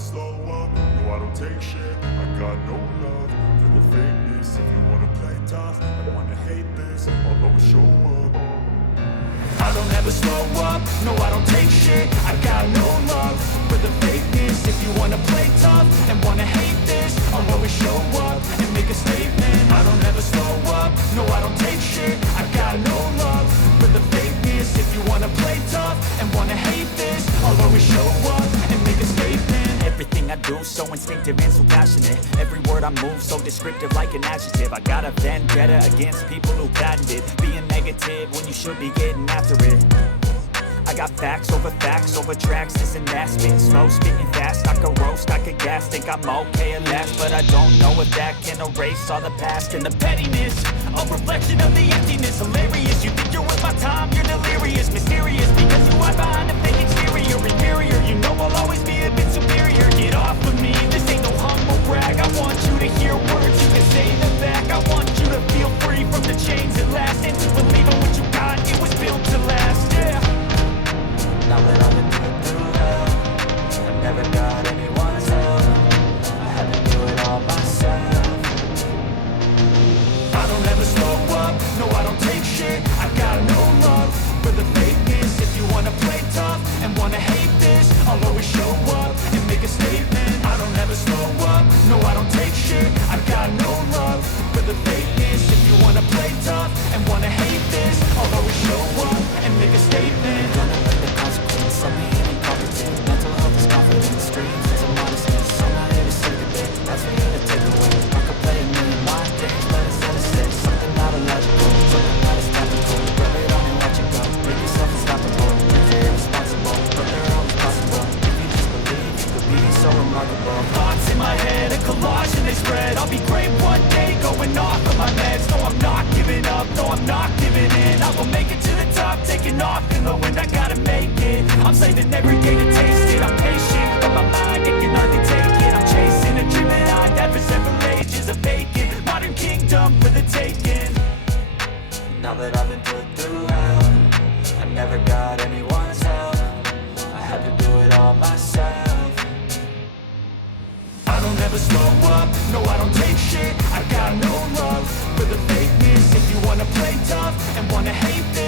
slow up, no I don't take shit. I got no love for the fakeness. If you wanna play tough and wanna hate this, I'll always show up. I don't ever slow up, no I don't take shit. I got no love for the fakeness. If you wanna play tough and wanna hate this, I'll always show up and make a statement. I don't ever slow up, no I don't take shit. I got no love for the fakeness. If you wanna play tough and wanna hate this, I'll always show up and make a statement. Everything I do so instinctive and so passionate. Every word I move so descriptive like an adjective. I got a vendetta against people who patented being negative when you should be getting after it. I got facts over tracks, this and that. Spitting slow, spitting fast, I could roast, I could gas. Think I'm okay at last, but I don't know if that can erase all the past. And the pettiness, a reflection of the emptiness. Hilarious, you think you're worth my time, you're delirious. Mysterious, because you hide behind a fake exterior. Inferior, you know I'll always be a bit superior. Get off of me, this ain't no humble brag. I want you to hear words, you can say them back. I want you to feel free from the chains that last. And to believe in what you got, it was built to last, yeah. Now that I've been put through hell, I never got anyone's help. I had to do it all myself. I don't ever slow up, no I don't take shit. I got no love for the fakeness. If you wanna play tough and wanna hate this, I'll always show up and make a statement. I don't ever slow up, no I don't take shit. I got no love for the fakeness. If you wanna play tough and wanna hate this, I'll always show up and make a statement. Some me incompetent. Mental health is confidence. Dreams is a modestness. I'm not here to save the day. That's for you to take away. I could play a million mind games, but instead of stay something not illogical, something that is tactical. Rub it on and watch it go. Make yourself unstoppable. If you're irresponsible, but they're always possible. If you just believe, you could be so remarkable. Thoughts in my head, a collage and they spread. I'll be great one day, going off of my meds. No, I'm not giving up, no, I'm not giving in. I will make it to the top, taking off in the wind. I gotta make it. I'm saving every day to taste it. I'm patient, but my mind, it can hardly take it. I'm chasing a dream that I've had for several ages. A vacant, modern kingdom for the taking. Now that I've been put through hell, I never got anyone's help. I had to do it all myself. I don't ever slow up, no I don't take shit. I got no love for the fakeness. If you wanna play tough and wanna hate this,